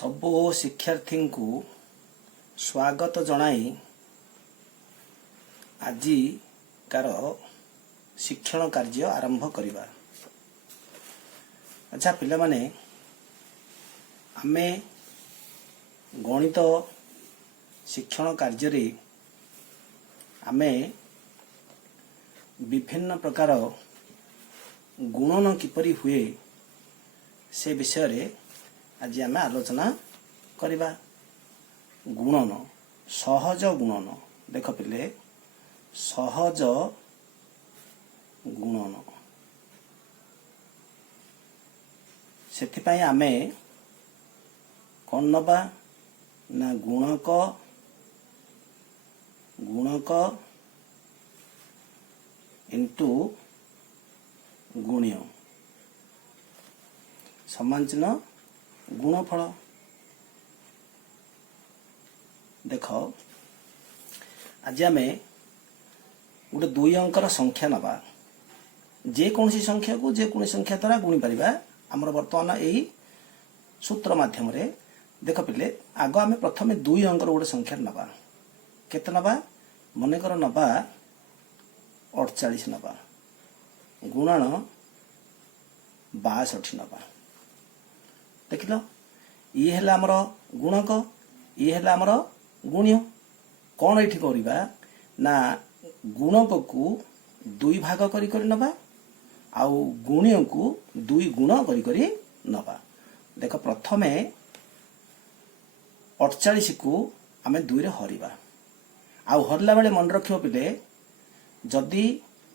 सबो शिक्षार्थी को स्वागत जनाई आजिकार शिक्षण कार्य आरंभ करिबा। अच्छा पिला माने आमे गणित शिक्षण कार्य रे आमे विभिन्न प्रकार गुणन किपरि हुए से विषय रे आज आमे आलोचना करिबा। गुणन सहज गुणन देख पिले सहज गुणन सेथिपाई आमे कौन नबा ना गुणक इंटू गुण्य समान चिन्ह गुणफल। देख आज आमे गोटे 2 अंकर संख्या नबा जेकोसी संख्या को जेकोसी संख्या द्वारा गुणी पारिबा। आमर वर्तमान यही सूत्र माध्यम रे देख पिले आग आमे प्रथमे 2 अंकर गोटे संख्या नबा केते नबा मनेकर नबा 48 नबा गुणन 62 नबा। देखिल ये है आमर गुणक ये है आमर गुण्य कौन ये करवा ना गुणक को 2 भाग करी नबा आउ गुण्य को 2 गुण करी नबा। देख प्रथमे 48 को आमे 2 रे हरिबा आउ हरला बेले मन रखियो पिले जदि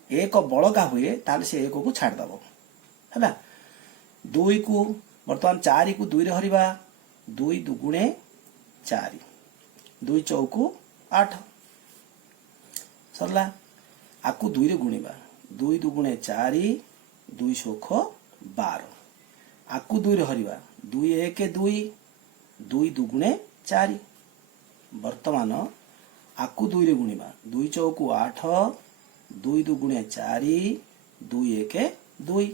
एक बड़का हुए ताले से एक को छाड़ दबो हैला। 2 को वर्तमान 4 को 2 रे हरिबा 2 दुगुणे 4 2 चौकु 8 सरला आकु 2 रे गुणिबा 2 दुगुणे 4 2 शोख 12 आकु 2 रे हरिबा 2 1 2 2 दुगुणे 4 वर्तमान आकु 2 रे गुणिबा 2 चौकु 8 2 दुगुणे 4 2 1 2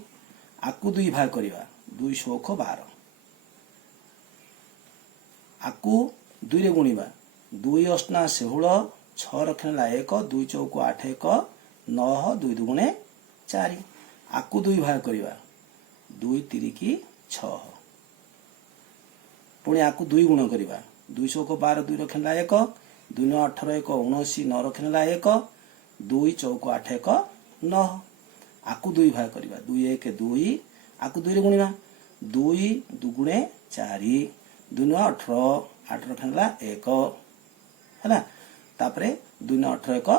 आकु 2 भाग करिबा 2 शोख 12 आकु 2 रे गुणिबा 2 अष्टा 16 6 रखनेला 1 2 चौकु 8 1 9 2 दुगुणे 4 आकु 2 भाग करिबा 2 3 की 6 पुणी आकु 2 गुण करिबा 2 शोख 12 2 रखनेला 1 2 9 18 1 19 9 रखनेला 1 2 चौकु 8 1 9 आकु 2 भाग करिबा 2 1 2 आकु 2 रे गुणिबा 2 दुगुणे 4 2 9 18 8 रखनेला 1 हैला तापरे 2 9 18 1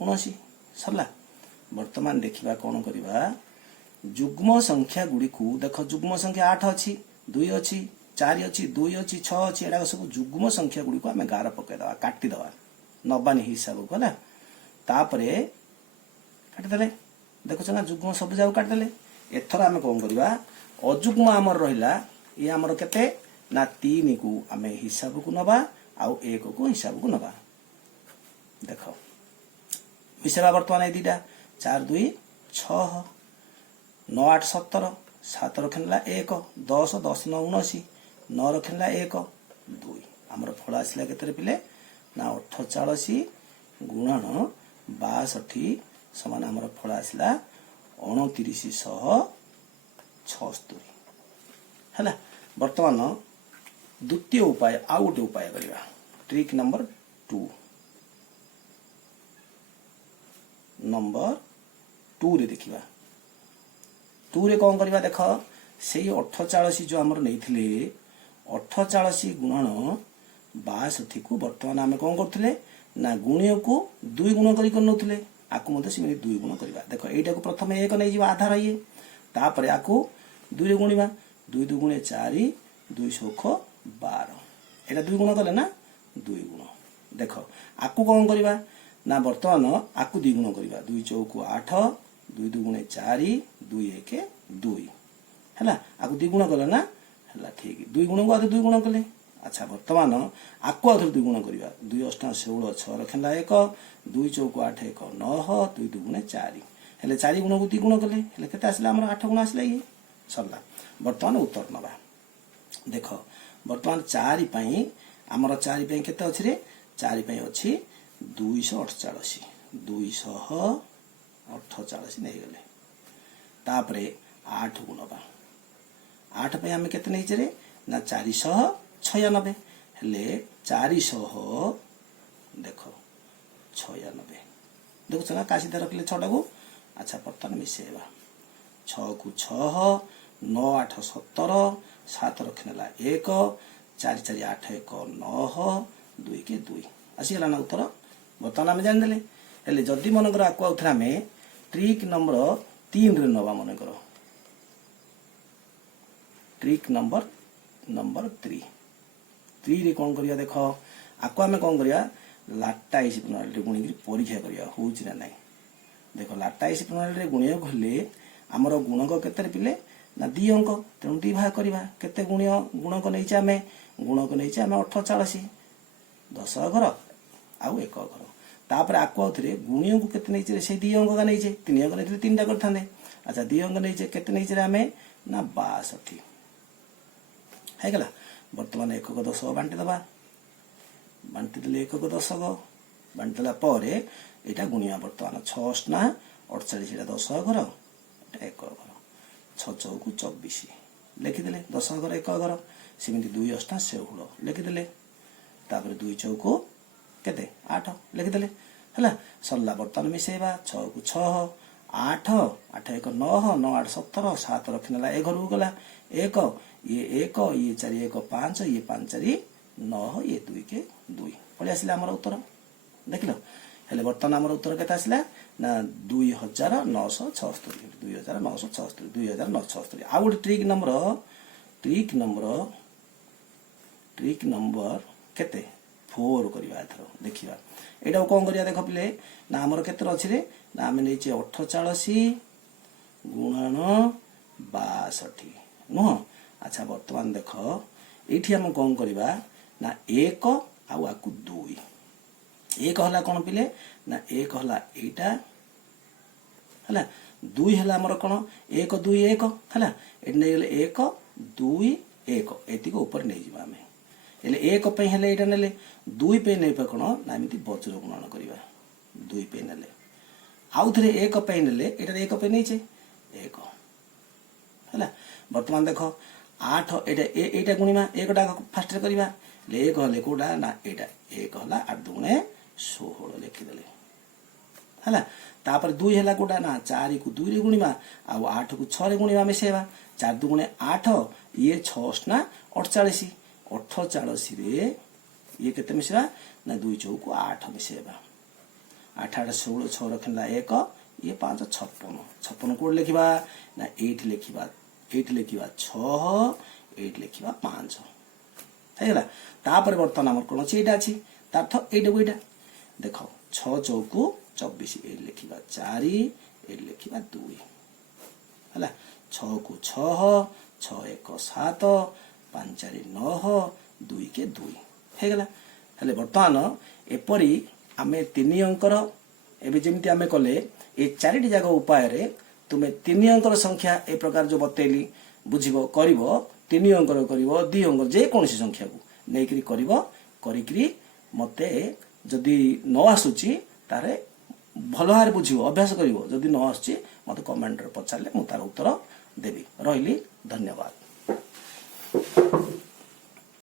19 सरला। वर्तमान देखिबा कोन करिबा जुग्म संख्या गुडी को देख जुग्म संख्या 8 अछि 2 अछि 4 अछि 2 अछि 6 अछि एडा सब जुग्म संख्या गुडी को हमें गार पके दवा काटी दवा नबानी हिसाब को ना तापरे काटी देले देखो ना जुग्म सब जाव काट देले। एथर हमें कोन करिबा अजुग्म आमर रहिला ये आमर केते ना 3 को आमे हिसाब को नबा आउ 1 को हिसाब को नबा। देखो मिसेबा वर्तमान ए दीटा 4 2 6 9 8 17 7 रखनेला 1 10 10 9 19 9 रखनेला 1 2 आमर फल आसला केते पिले ना 48 गुणन 62 समान आमर फल आसला 2976 हैला। वर्तमान द्वितीय उपाय आउ गोटे उपाय करिबा ट्रिक नंबर 2 रे देखिबा 2 रे कौन करिबा देख सेही 48 जो हमर नैथिले 48 गुणन 62 को वर्तमान आमे कौन करथिले ना गुण्य को 2 गुण करी करनोथिले आकु मते सिमे 2 गुण करिबा। देखो एटा को प्रथमे 1 नै जिबा आधार ये तापरे आकु 2 रे गुणिबा 2 दुगुणे 4 2 शोख 12 एटा 2 गुण कले ना 2 गुण। देखो आकु कौन करिबा ना वर्तमान आकु 2 गुण करिबा 2 चौकु 8 2 दुगुणे 4 2 1 2 हैला आकु 2 गुण कले ना हैला ठीक 2 गुण को आधे 2 गुण कले। अच्छा वर्तमान आकु आधे 2 गुण करिबा 2 अष्टा 16 6 रखनेला 1 2 चौकु 8 1 9 2 दुगुणे 4 हेले 4 गुण को 2 गुण कले केते आसला हमर 8 गुण आसला ये सरला। वर्तमान उत्तर नबा देख बर्तमान 4 पई आमर 4 पई केते अछि रे 4 पई अछि 248 248 नहीं गले तापरे 8 गुणबा 8 पे आम केते नहीं रे ना 496 हेले 400 देखो 96 देखो ना काशी दे रखले 6 को अच्छा बर्तमान मिसेबा 6 को 6 9 8 17 7 रखनेला 1 4 4 8 1 9 2 के 2 आसीगला ना उत्तर बर्तमान आम जान देले हेले जदि मनकर आको आउथरा में ट्रिक नंबर 3 रे नवा मन करो ट्रिक नंबर 3 रे कौन करिया देखो आको आमे कौन करिया लाटाइस प्रणाली रे गुणी परीक्षा करिया होउची ना नहीं देखो लाटाइस प्रणाली रे गुणिया घले हमर गुणक केते पिले ना 2 अंक तेणु 2 भाग करिवा केते गुणक नैचे आमे गुणक नैचे आमे 48 10 घर आउ 1 घर तापर आको आउथरे गुणियों को केते नैचे से 2 अंक का नैचे 3 अंक नैचे 3टा करथांदे अच्छा 2 अंक नैचे केते नैचे आमे ना 62 है गला वर्तमान 1 को 10 बांटी दबा बांटी देले 1 को 10 को बांटी देला परे एटा गुणिया वर्तमान 6 ना 48 एटा 10 घर एटा 1 घर 6 चौकु 24 लिखि देले 10 घर 1 घर सेमिति 2 8 16 लिखि देले तापर 2 चौकु केते 8 लिखि देले हला सरला वर्तमान मिसेबा 6 को 6 8 8 1 9 9 8 17 7 रखनेला ए घर गला 1 ये 1 ये 4 1 5 ये 5 4 9 ये 2 के 2 पळे आसिला हमर उत्तर देखिलो हेले वर्तमान हमर उत्तर केता आसिला ना 2976 2976 आ गुड ट्रिक नंबर केते 4 करिवा एथरो देखिबा एटा कोन करिया देखो पिले ना हमर केते अछि रे ना हम नैचे 48 गुणन 62 नो अच्छा वर्तमान देखो एठी हम कोन करिवा ना 1 आउ आकु 2 1 हला कोन पिले ना 1 हला एटा हला 2 हला हमर कोन 1 2 1 हला एट नै गेले 1 2 1 एति को ऊपर नै जिबा हमें एले 1 पे हेले एटा नेले 2 पे नै पे कोन ना एमिति वज्र गुणन करिवा 2 पे नेले आउ थरे 1 पे नेले एटा 1 पे नैचे 1 हला वर्तमान देखो 8 एटा गुणिमा 1 टा फास्ट करिवा ले 1 हले कोडा ना एटा 1 हला 8 दुणे 16 लिखि देले हला तापर 2 हला कोडा ना 4 को 2 रे गुणिमा आ 8 को 6 रे गुणिमा मिसेबा 4 दुणे 8 ये 6 ना 48 48 रे ये केते मिसेबा ना 2 चौको 8 मिसेबा 8 8 16 6 रखला 1 ये 5 56 कोड लिखिबा ना 8 लिखिबा 6 8 लिखिबा 5 हैला तापर वर्तमान हमर कोन अछि एटा अछि तार्थ एटा गोइटा देखो 6 चौको 24 ए लिखिबा 4 ए लिखिबा 2 हला 6 को 6 6 1 7 5 4 9 2 के 2 हे गला हले वर्तमान एपरी आमे 3 अंकर एबे जेमति आमे कले ए 4टी जागा उपाय रे तुमे 3 अंकर संख्या ए प्रकार जो बतेली बुझिबो करिवो 3 अंकर करिवो 2 अंकर जे कोनसी संख्या को नेकरी करिवो करिकरी मते जदि न आसुची तारे भलो हार बुझिवो अभ्यास करिवो जदि न आसुची मते कमेंट रे पछारले मु तार उत्तर देबी रहिली धन्यवाद।